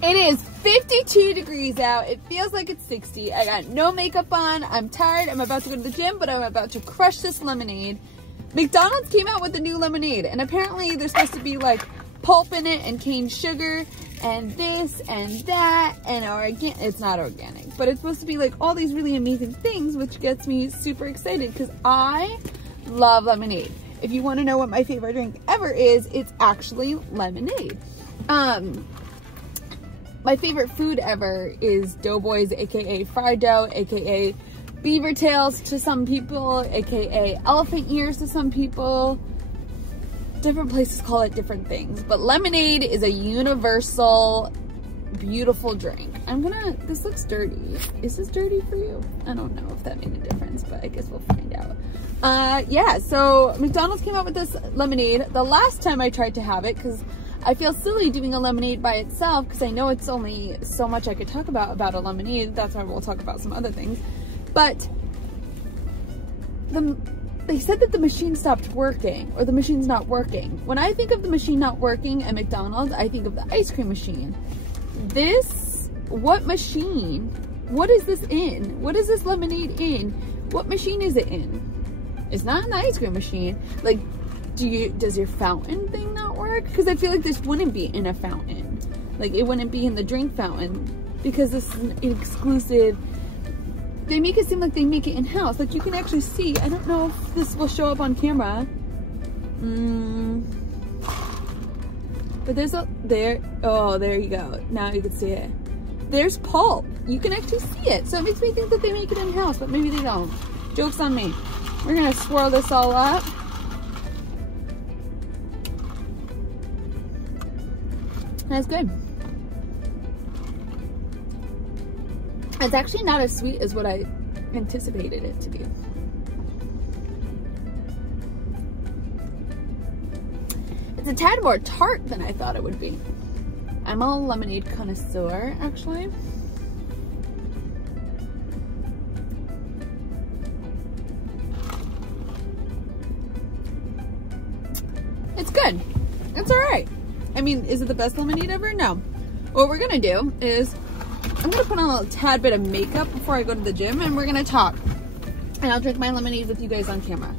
It is 52 degrees out. It feels like it's 60. I got no makeup on. I'm tired. I'm about to go to the gym, but I'm about to crush this lemonade. McDonald's came out with a new lemonade, and apparently there's supposed to be like pulp in it and cane sugar and this and that and it's not organic, but it's supposed to be like all these really amazing things, which gets me super excited because I love lemonade. If you want to know what my favorite drink ever is, it's actually lemonade. My favorite food ever is doughboys, aka fried dough, aka beaver tails to some people, aka elephant ears to some people. Different places call it different things, but lemonade is a universal, beautiful drink. This looks dirty. Is this dirty for you? I don't know if that made a difference, but I guess we'll find out. Yeah, so McDonald's came out with this lemonade. The last time I tried to have it, because I feel silly doing a lemonade by itself, because I know it's only so much I could talk about a lemonade. That's why we'll talk about some other things. But they said that the machine stopped working, or the machine's not working. When I think of the machine not working at McDonald's, I think of the ice cream machine. What machine? What is this in? What is this lemonade in? What machine is it in? It's not in the ice cream machine. Like, does your fountain thing not work? Because I feel like this wouldn't be in a fountain. Like, it wouldn't be in the drink fountain, because this is an exclusive. They make it seem like they make it in-house. Like, you can actually see. I don't know if this will show up on camera. But there's oh, there you go. Now you can see it. There's pulp. You can actually see it. So it makes me think that they make it in-house, but maybe they don't. Joke's on me. We're gonna swirl this all up. That's good. It's actually not as sweet as what I anticipated it to be. It's a tad more tart than I thought it would be. I'm a lemonade connoisseur, actually. It's good. It's all right. I mean, is it the best lemonade ever? No. What we're gonna do is I'm gonna put on a tad bit of makeup before I go to the gym, and we're gonna talk. And I'll drink my lemonade with you guys on camera.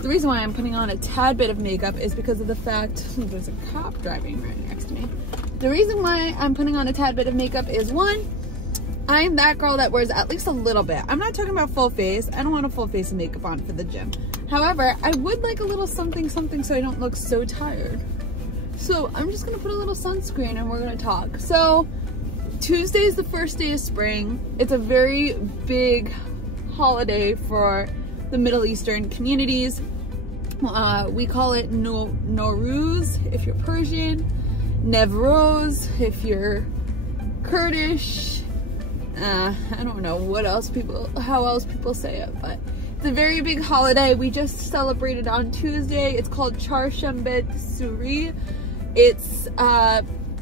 The reason why I'm putting on a tad bit of makeup is because of the fact there's a cop driving right next to me. The reason why I'm putting on a tad bit of makeup is, one, I'm that girl that wears at least a little bit. I'm not talking about full face. I don't want a full face of makeup on for the gym. However, I would like a little something something so I don't look so tired. So I'm just gonna put a little sunscreen and we're gonna talk. So Tuesday is the first day of spring. It's a very big holiday for the Middle Eastern communities. We call it Nowruz if you're Persian, Nevroz if you're Kurdish. I don't know how else people say it, but it's a very big holiday. We just celebrated on Tuesday. It's called Charshambet Suri. It's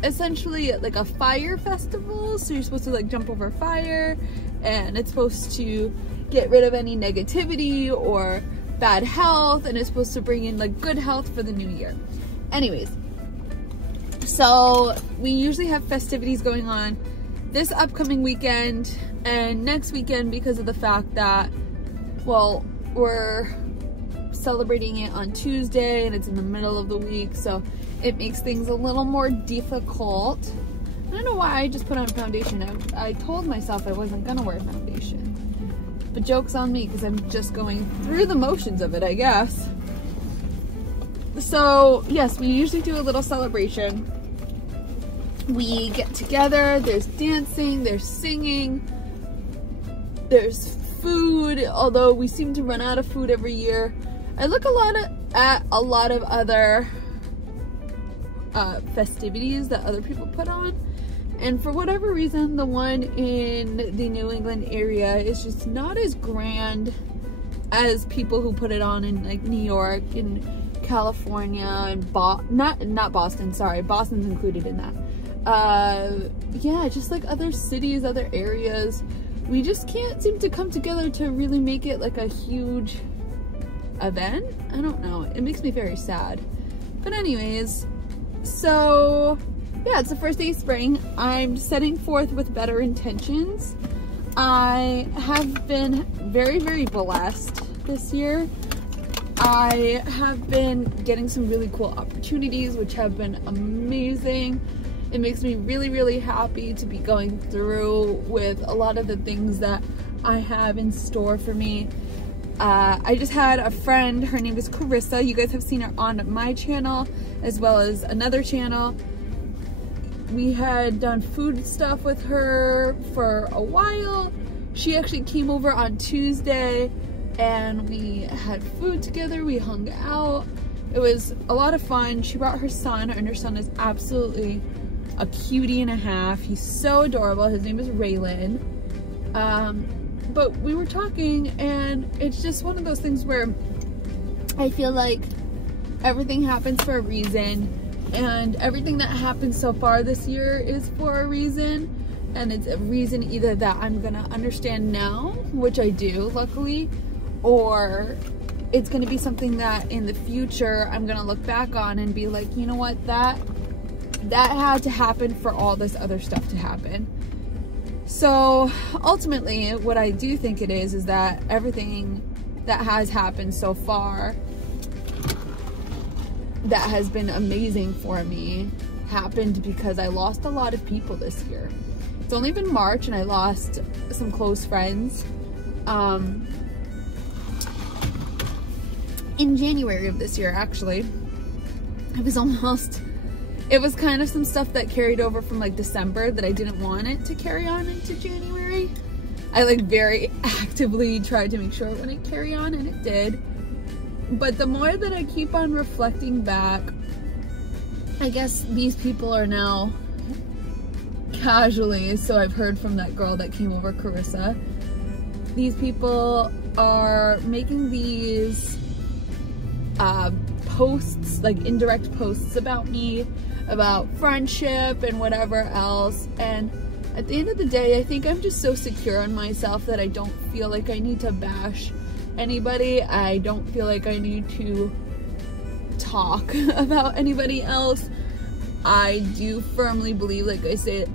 essentially like a fire festival. So you're supposed to like jump over fire, and it's supposed to get rid of any negativity or bad health, and it's supposed to bring in like good health for the new year. Anyways, so we usually have festivities going on this upcoming weekend and next weekend because of the fact that, well, we're celebrating it on Tuesday and it's in the middle of the week, so it makes things a little more difficult. I don't know why I just put on foundation. I told myself I wasn't gonna wear foundation, but joke's on me because I'm just going through the motions of it, I guess. So yes, we usually do a little celebration. We get together, there's dancing, there's singing, there's food, although we seem to run out of food every year. I look at a lot of other festivities that other people put on, and for whatever reason, the one in the New England area is just not as grand as people who put it on in like New York and California and not Boston, sorry, Boston's included in that. Yeah, just like other cities, other areas. We just can't seem to come together to really make it like a huge event. I don't know. It makes me very sad. But anyways, so yeah, it's the first day of spring. I'm setting forth with better intentions. I have been very, very blessed this year. I have been getting some really cool opportunities, which have been amazing. It makes me really, really happy to be going through with a lot of the things that I have in store for me. I just had a friend, her name is Carissa. You guys have seen her on my channel as well as another channel. We had done food stuff with her for a while. She actually came over on Tuesday and we had food together. We hung out. It was a lot of fun. She brought her son, and her son is absolutely a cutie and a half. He's so adorable. His name is Raylan. But we were talking, and it's just one of those things where I feel like everything happens for a reason, and everything that happened so far this year is for a reason. And it's a reason either that I'm gonna understand now, which I do, luckily, or it's gonna be something that in the future I'm gonna look back on and be like, you know what, that had to happen for all this other stuff to happen. So ultimately, what I do think it is that everything that has happened so far that has been amazing for me happened because I lost a lot of people this year. It's only been March and I lost some close friends. In January of this year, actually, it was kind of some stuff that carried over from like December that I didn't want it to carry on into January. I like very actively tried to make sure it wouldn't carry on, and it did. But the more that I keep on reflecting back, I guess these people are now casually, so I've heard from that girl that came over, Carissa, these people are making these posts, like indirect posts about me, about friendship and whatever else. And at the end of the day, I think I'm just so secure in myself that I don't feel like I need to bash anybody. I don't feel like I need to talk about anybody else. I do firmly believe, like I said,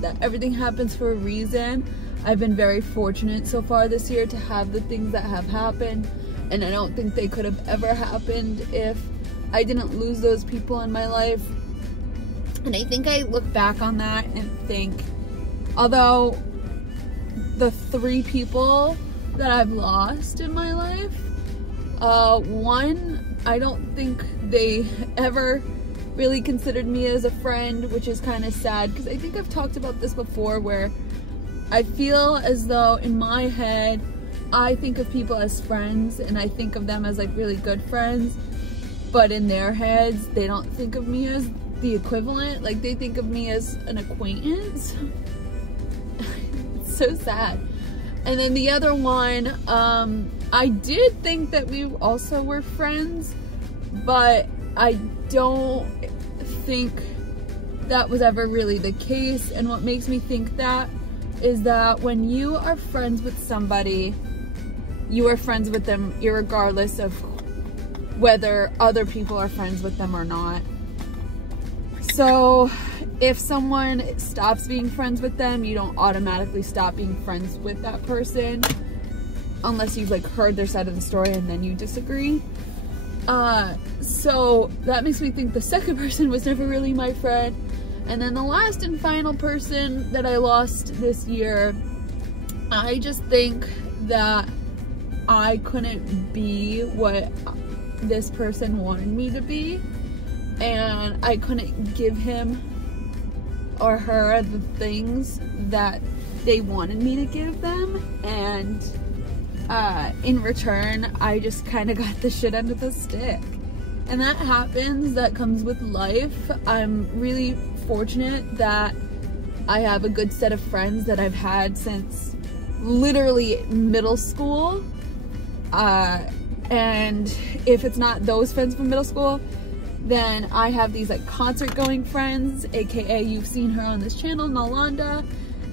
that everything happens for a reason. I've been very fortunate so far this year to have the things that have happened, and I don't think they could have ever happened if I didn't lose those people in my life. And I think I look back on that and think, although the 3 people that I've lost in my life, one, I don't think they ever really considered me as a friend, which is kind of sad, because I think I've talked about this before, where I feel as though in my head I think of people as friends and I think of them as like really good friends, but in their heads they don't think of me as the equivalent. Like they think of me as an acquaintance. It's so sad. And then the other one, I did think that we also were friends, but I don't think that was ever really the case. And what makes me think that is that when you are friends with somebody, you are friends with them irregardless of whether other people are friends with them or not. So if someone stops being friends with them, you don't automatically stop being friends with that person unless you've like heard their side of the story and then you disagree. So that makes me think the second person was never really my friend. And then the last and final person that I lost this year, I just think that I couldn't be what this person wanted me to be, and I couldn't give him or her the things that they wanted me to give them, and in return I just kind of got the shit end of the stick. And that happens, that comes with life. I'm really fortunate that I have a good set of friends that I've had since literally middle school. And if it's not those friends from middle school, then I have these like concert going friends, aka you've seen her on this channel, Nalanda,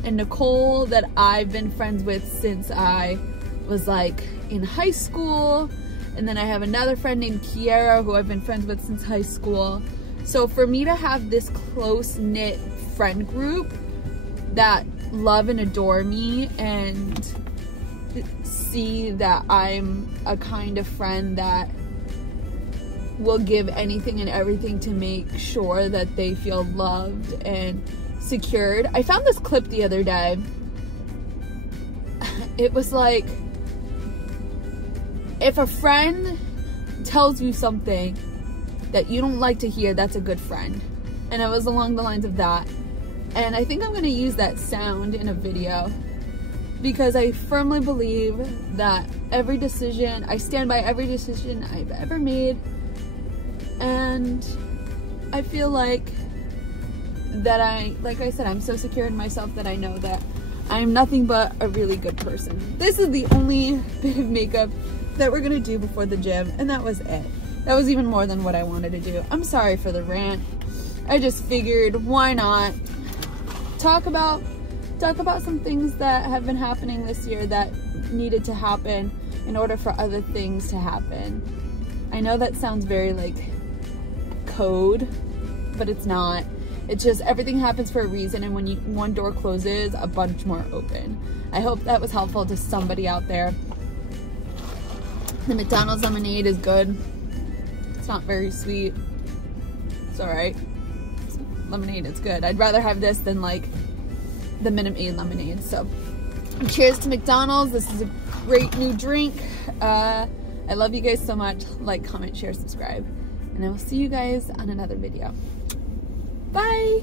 and Nicole, that I've been friends with since I was like in high school. And then I have another friend named Kiera who I've been friends with since high school. So for me to have this close-knit friend group that love and adore me and see that I'm a kind of friend that will give anything and everything to make sure that they feel loved and secured. I found this clip the other day. It was like, if a friend tells you something that you don't like to hear, that's a good friend. And it was along the lines of that. And I think I'm going to use that sound in a video, because I firmly believe that every decision, I stand by every decision I've ever made. And I feel like that like I said, I'm so secure in myself that I know that I'm nothing but a really good person. This is the only bit of makeup that we're gonna do before the gym, and that was it. That was even more than what I wanted to do. I'm sorry for the rant. I just figured, why not talk about some things that have been happening this year that needed to happen in order for other things to happen. I know that sounds very like code, but it's not. It's just everything happens for a reason, and when one door closes, a bunch more open. I hope that was helpful to somebody out there. The McDonald's lemonade is good. It's not very sweet. It's alright. Lemonade, it's good. I'd rather have this than like the Minute Maid lemonade. So cheers to McDonald's. This is a great new drink. I love you guys so much. Like, comment, share, subscribe, and I will see you guys on another video. Bye.